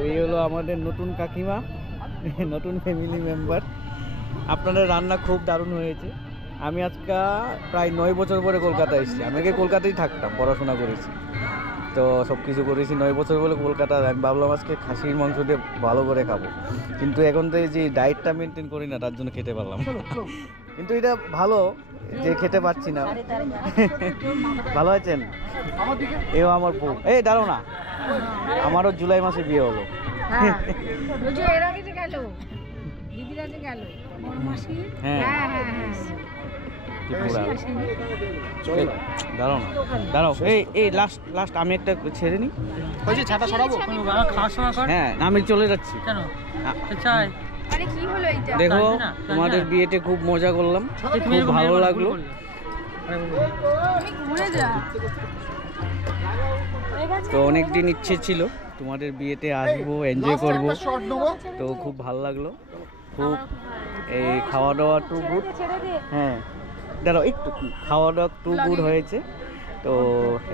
এই হলো আমাদের নতুন কাকিমা, নতুন ফ্যামিলি মেম্বার। আপনাদের রান্না খুব দারুণ হয়েছে। আমি আজকে প্রায় 9 বছর পরে কলকাতায় এসেছি। আমি আগে কলকাতায় থাকতাম, পড়াশোনা করেছি, তো সব কিছু করেছি। 9 বছর বলে কলকাতায় আমি ভাবলাম আজকে খাসির মাংস দিয়ে ভালো করে খাবো, কিন্তু এখন তো এই যে ডায়েটটা মেনটেন করি না, তার জন্য খেতে পারলাম না। কিন্তু এটা ভালো যে খেতে পারছি না। ভালো আছেন? এও আমার বউ। এই দাঁড়ো না, আমারও জুলাই মাসে বিয়ে হলো। হ্যাঁ দাঁড়াও না, দাঁড়াও। এই লাস্ট আমি একটা ছেড়ে নিই। ছাতা সরাবো খাওয়ার সময় কর। হ্যাঁ আমি চলে যাচ্ছি। কেন চাই? দেখো তোমাদের বিয়েতে খুব মজা করলাম, খুব ভালো লাগলো। তো অনেক দিন ইচ্ছে ছিল তোমাদের বিয়েতে আসবো, এনজয় করব, তো খুব ভালো লাগলো। খুব এই খাওয়া দাওয়া টু গুড। হ্যাঁ দাঁড়াও, একটু খাওয়া দাওয়া টু গুড হয়েছে। তো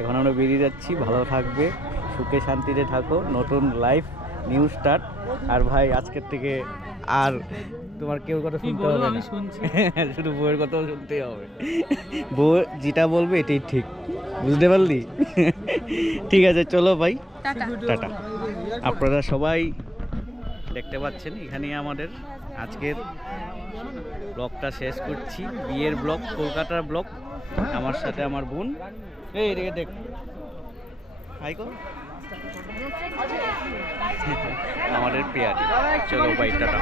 এখন আমরা বেরিয়ে যাচ্ছি। ভালো থাকবে, সুখে শান্তিতে থাকো, নতুন লাইফ নিউ স্টার্ট। আর ভাই আজকের থেকে আর তোমার কেউ কথা শুনতে হবে না, শুধু বউয়ের কথাও শুনতেই হবে। বউ যেটা বলবে এটাই ঠিক, বুঝতে পারলি? ঠিক আছে চলো ভাই, টাটা। আপনারা সবাই দেখতে পাচ্ছেন এখানেই আমাদের আজকের ব্লগটা শেষ করছি। বিয়ের ব্লগ, কলকাতার ব্লগ। আমার সাথে আমার বোন। এই এদিকে দেখ, হাই কর। আমাদের পেয়ারি। চলো ভাই টাটা।